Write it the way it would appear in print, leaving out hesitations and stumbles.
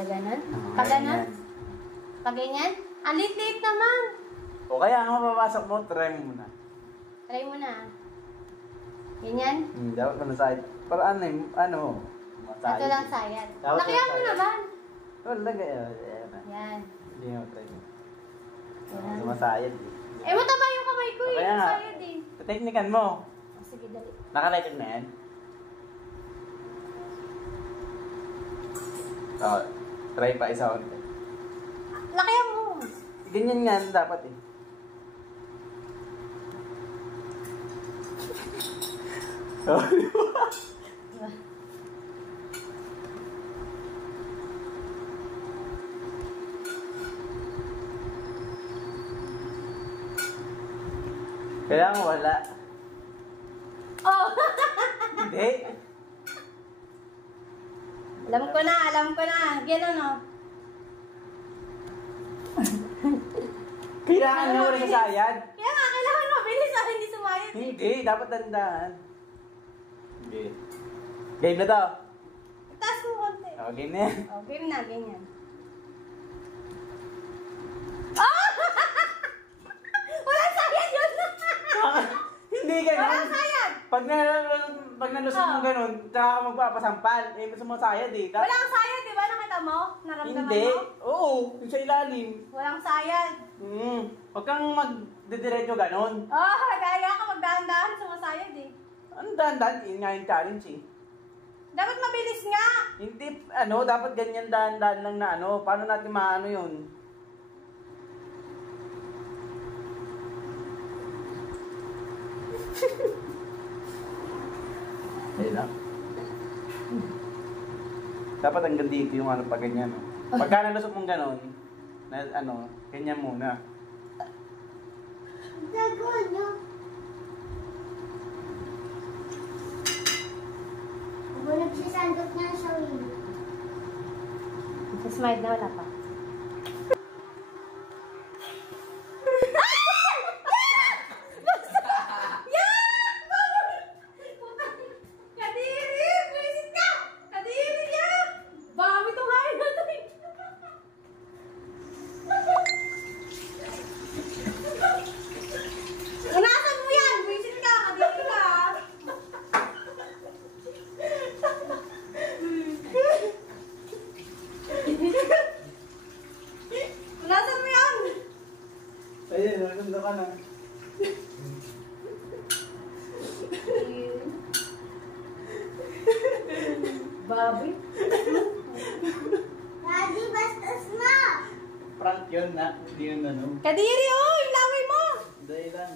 Gaganon? Kaganon? Paganyan? Ang lit-lit naman. O kaya nga mapapasok mo, try mo muna. Try mo na. Ganyan? Dapat mo na sayad. Para ano, Ito lang sayad. Dapat Lakihan mo sayad. naman. Wala kaya. Yan. Hindi mo try mo. Yan. Sumasayad. Eh, mataba yung kamay ko eh. Kaya nga. Sayad eh. Teknikan mo. Oh, sige, dali. Naka-record na yan? Oh, try pa isa konti. Lakihan mo. Ganyan nga dapat eh. Oh, di ba? Kaya mo wala. Oh! Hindi. Alam ko na. Ganun oh. Kailangan nyo rin sa sayad. Kaya nga, kailangan mabilis ah, hindi sumayad. Hindi, dapat dandahan. Hindi. Game na to. Itaas mo konti. O, game na yan. Oh, game na, ganyan. Oh! Walang sayad yun! Hindi ganun. Walang sayad! Pag nalusot mo ganun, tsaka ka magpapasampal. Eh, gusto mo sayad eh. Walang sayad, di ba? Nakita mo? Naramdaman Hindi. mo? Oo, yung sa ilalim. Walang sayad. Huwag kang magdidiretso ganun. Oh, gaya ka magdahan-dahan, sumasayad eh. Ano dahan-dahan? Yun nga yung challenge eh. Dapat mabilis nga! Hindi, dapat ganyan dahan-dahan lang na Paano natin maano yun? Ayun lang. Dapat hanggang dito yung pag ganyan. Pagka nalusot mong ganon, ganyan muna. Gagawin niyo. Ako nagsisandot niya sa wheel. Smile na, wala pa. Kadiri! Buisit ka! Kadiri niya! Bawi itong hari na ito eh! Unasan mo yan! Buisit ka! Kadiri ka! Unasan mo yan! Ayun, naganda ka na. Babi? Daddy, bastos mo! Prank yun na, hindi yun Kadiri, oh! Yung laway mo! Dahil lang.